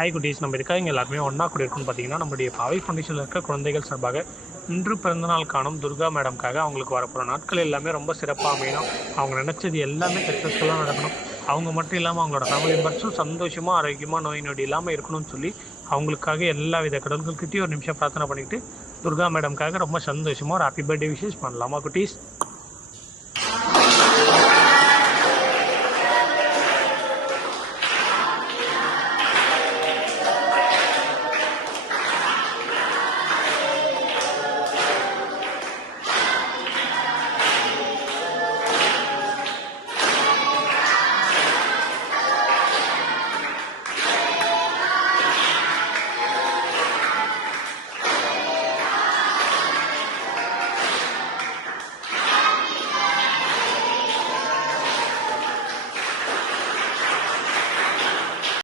Hi குட்டீஸ் நம்ம இருக்காங்க இங்கே எல்லாருமே ஒன்றா கூட இருக்குன்னு பார்த்தீங்கன்னா நம்மளுடைய பாவை ஃபவுண்டேஷனில் இருக்க குழந்தைகள் சார்பாக இன்று பிறந்தநாள் காணும் துர்கா மேடம்காக அவங்களுக்கு வரப்போகிற நாட்கள் எல்லாமே ரொம்ப சிறப்பாக அமையணும். அவங்க நினச்சது எல்லாமே சக்ஸஸ்ஃபுல்லாக நடக்கணும். அவங்க மட்டும் இல்லாமல் அவங்களோட ஃபேமிலி மெம்பர்ஸும் சந்தோஷமாக ஆரோக்கியமாக நோய் நொடி இல்லாமல் இருக்கணும்னு சொல்லி அவங்களுக்காக எல்லா வித கடவுள்கள்கிட்டயும் ஒரு நிமிஷம் பிரார்த்தனை பண்ணிக்கிட்டு துர்கா மேடம்காக ரொம்ப சந்தோஷமாக ஒரு ஹாப்பி பர்த்டே விஷஸ் பண்ணலாமா குட்டீஸ்?